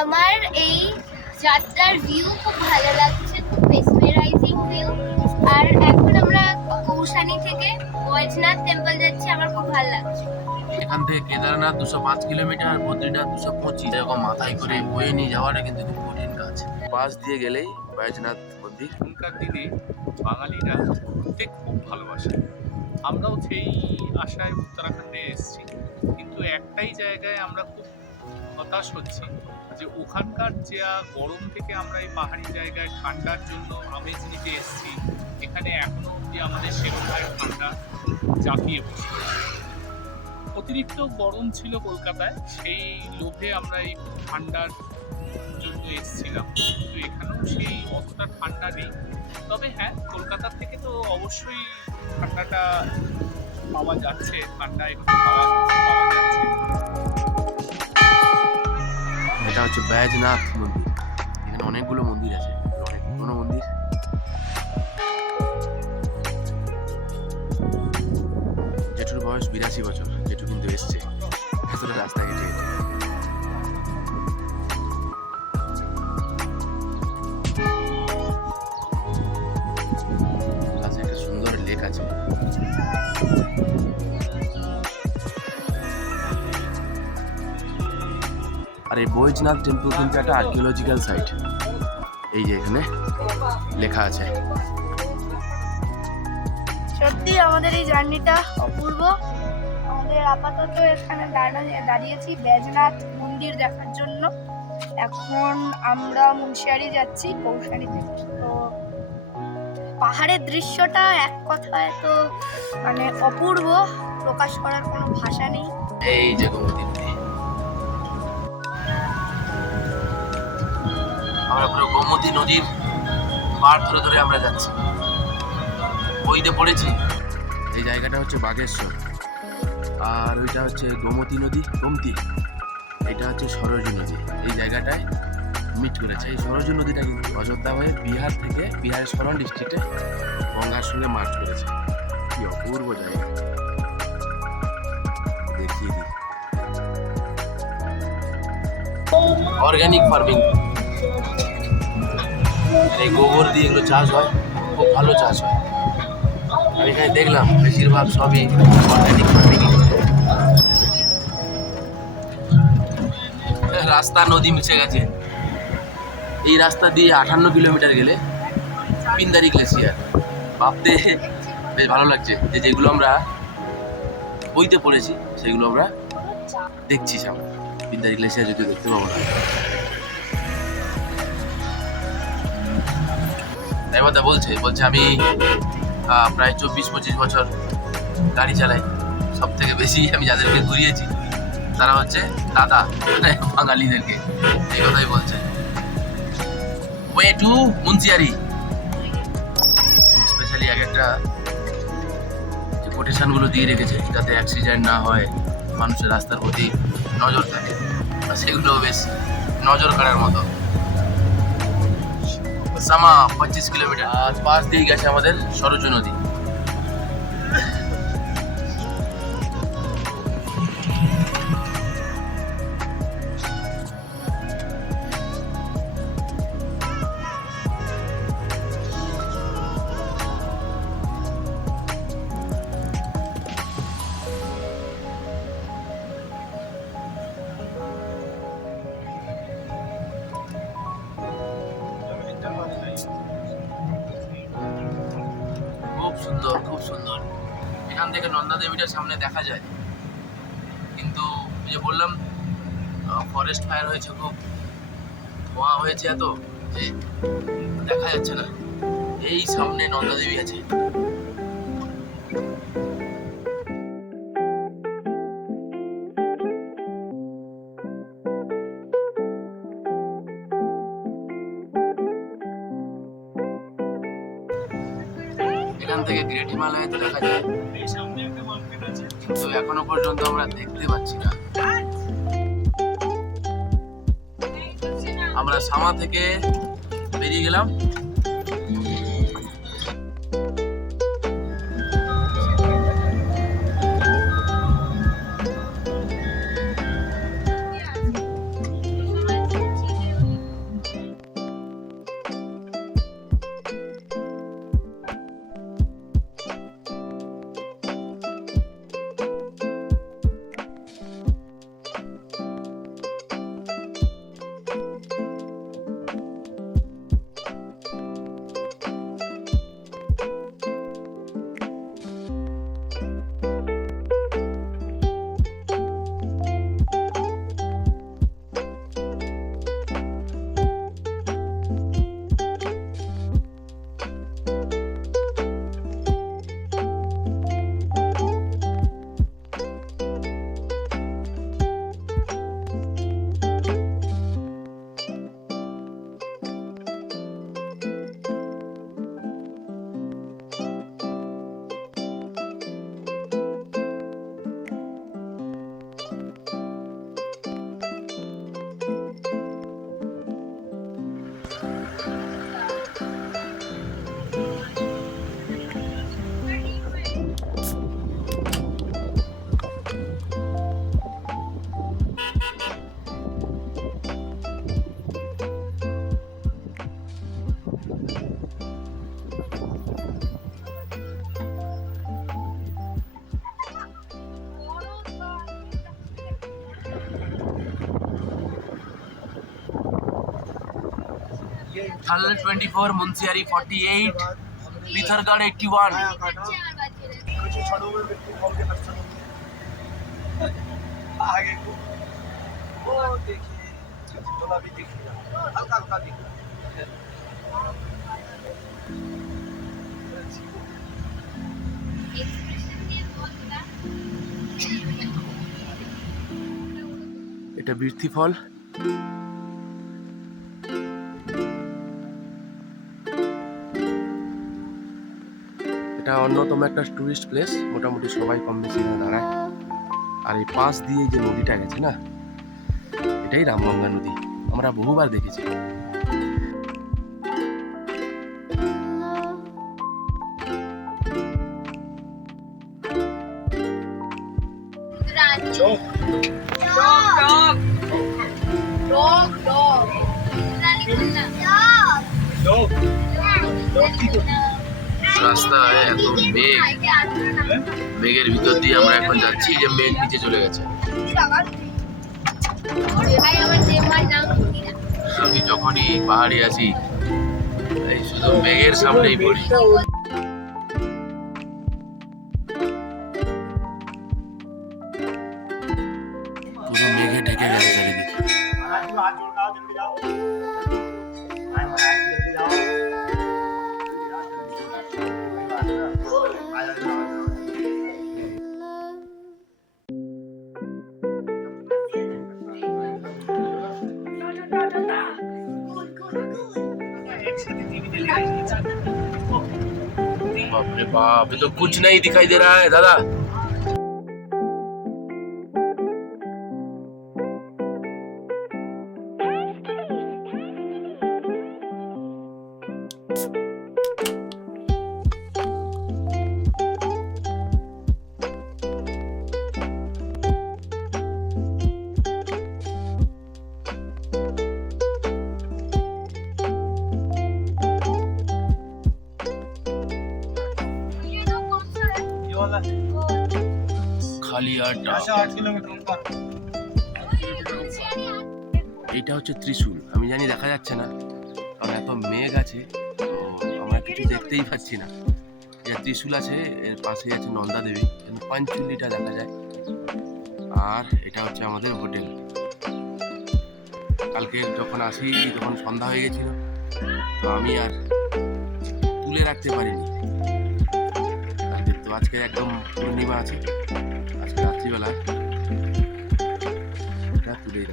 আমার এই যাত্রার ভিউ খুব ভালো লাগছে খুব মেসমেরাইজিং ভিউ আর এখন আমরা কৌশানি থেকে বৈজনাথ টেম্পল যাচ্ছি আমার খুব ভালো লাগছে। এখান থেকে কেদারনাথ দুশো পাঁচ কিলোমিটার বদ্রীনাথ দুশো পঁচিশ। এরকম মাথায় করে বয়ে নিয়ে যাওয়াটা কিন্তু খুব কঠিন কাজ। পাশ দিয়ে গেলেই বৈজনাথ মন্দির। এখনকার দিনে বাঙালিরা ঘুরতে খুব ভালোবাসে। আমরাও সেই আশায় উত্তরাখণ্ডে এসেছি। কিন্তু একটাই জায়গায় আমরা খুব হতাশ হচ্ছি। যে ওখানকার যা গরম থেকে আমরা এই পাহাড়ি জায়গায় ঠান্ডার জন্য আমেজ নিতে এসেছি, এখানে এখনও অবধি আমাদের সেরকমভাবে ঠান্ডা চাপিয়ে বসে অতিরিক্ত গরম ছিল কলকাতায়, সেই লোভে আমরা এই ঠান্ডার জন্য এসেছিলাম। কিন্তু এখানেও সেই অতটা ঠান্ডা নেই। তবে হ্যাঁ কলকাতা থেকে তো অবশ্যই ঠান্ডাটা পাওয়া যাচ্ছে, ঠান্ডা একটু পাওয়া পাওয়া যাচ্ছে। এটা হচ্ছে ব্যাজনাথ মন্দির। এখানে অনেকগুলো মন্দির আছে। অনেক পুরোনো মন্দির। জেঠুর বয়স বিরাশি বছর জেঠু কিন্তু এসছে। এতটা রাস্তা হেঁটে আর এই বৈজনাথ টেম্পল কিন্তু একটা আর্কিওলজিক্যাল সাইট এই যে এখানে লেখা আছে। সত্যি আমাদের এই জার্নিটা অপূর্ব। আমাদের আপাতত এখানে দাঁড়িয়ে দাঁড়িয়েছি ব্যাজনাথ মন্দির দেখার জন্য। এখন আমরা মুন্সিয়ারি যাচ্ছি কৌশানিতে তো পাহাড়ের দৃশ্যটা এক কথায় তো মানে অপূর্ব প্রকাশ করার কোনো ভাষা নেই। এই যে গোমতী আমরা পুরো গোমতী নদীর পার ধরে ধরে আমরা যাচ্ছি। বইতে পড়েছি? এই জায়গাটা হচ্ছে বাগেশ্বর। আর ওইটা হচ্ছে গোমতী নদী গোমতী। এটা হচ্ছে সরজু নদী। এই জায়গাটায় মিট করেছে। এই সরজু নদীটা কিন্তু অযোধ্যা হয়ে বিহার থেকে বিহারের সরণ ডিস্ট্রিক্টে গঙ্গার সঙ্গে মার্চ করেছে। কি অপূর্ব জায়গা। দেখিয়ে দিই। অর্গানিক ফার্মিং এই গোবর দিয়ে এগুলো চাষ হয়, খুব ভালো চাষ হয়। আমি এখানে দেখলাম, বেশিরভাগ সবই অর্গানিক ফার্মিং রাস্তা, নদী মিশে গেছে। এই রাস্তা দিয়ে আটান্ন কিলোমিটার গেলে পিন্দারি গ্লেসিয়ার ভাবতে বেশ ভালো লাগছে যে যেগুলো আমরা বইতে পড়েছি, সেগুলো আমরা দেখছি সামনে। পিন্দারি গ্লেসিয়ার যদি দেখতে পাবো না ড্রাইভারদা বলছে বলছে আমি প্রায় চব্বিশ, পঁচিশ বছর গাড়ি চালাই। সব থেকে বেশি আমি যাদেরকে ঘুরিয়েছি, তারা হচ্ছে দাদা বাঙালিদেরকে। এই কথাই বলছে। Way to Munsiyari. স্পেশালি এক একটা যে কোটেশনগুলো দিয়ে রেখেছে, যাতে অ্যাক্সিডেন্ট না হয়, মানুষের রাস্তার প্রতি নজর থাকে। সেগুলো বেশ নজর কাড়ার মতো। সামা পঁচিশ কিলোমিটার। আর পাশ দিয়ে গেছে আমাদের সরজু নদী। এখান থেকে নন্দা দেবীটার সামনে দেখা যায়। কিন্তু যে বললাম ফরেস্ট ফায়ার হয়েছে খুব। ধোঁয়া হয়েছে এত যে দেখা যাচ্ছে না। এই সামনে নন্দা দেবী আছে। এখান থেকে গ্রেট হিমালয় দেখা যায়। এই সামনে একটা মার্কেট আছে। কিন্তু এখনও পর্যন্ত আমরা দেখতে পাচ্ছি না। আমরা সামা থেকে বেরিয়ে গেলাম। থালনে twenty four Munsiari forty eight Pithoragarh eighty one হচ্ছে আমার বাচ্চারা आगे को वो देखिए थोड़ा भी देखिए हल्का हल्का दिख रहा है এক্সপ্রেশন দিয়ে বলটা এটা বীরথি অন্যতম একটা টুরিস্ট প্লেস মোটামুটি সবাই কম বেশি দাঁড়ায় আর এই পাশ দিয়ে যে নদীটা গেছে না এটাই রামগঙ্গা নদী আমরা বহুবার দেখেছি ডগ রাস্তায় এত মেঘ। মেঘের ভিতর দিয়ে আমরা এখন যাচ্ছি যে মেঘ নিচে চলে গেছে। আমি যখনই পাহাড়ে আসি, এই শুধু মেঘের সামনেই পড়ি। बाप रे बाप ये तो कुछ नहीं दिखाई दे रहा है दादा। কালিয়াটা এটা হচ্ছে ত্রিশূল। আমি জানি দেখা যাচ্ছে না। কারণ এত মেঘ আছে তো আমরা কিছু দেখতেই পাচ্ছি না। যে ত্রিশূল আছে এর পাশেই আছে নন্দা দেবী। কিন্তু পাঞ্চুল্লিটা দেখা যায়। আর এটা হচ্ছে আমাদের হোটেল। কালকে যখন আসি তখন সন্ধ্যা হয়ে গেছিল। তো আমি আর তুলে রাখতে পারিনি। আজকে একদম পূর্ণিমা আছে। আজকে রাত্রিবেলা। রাত্রি তুলেই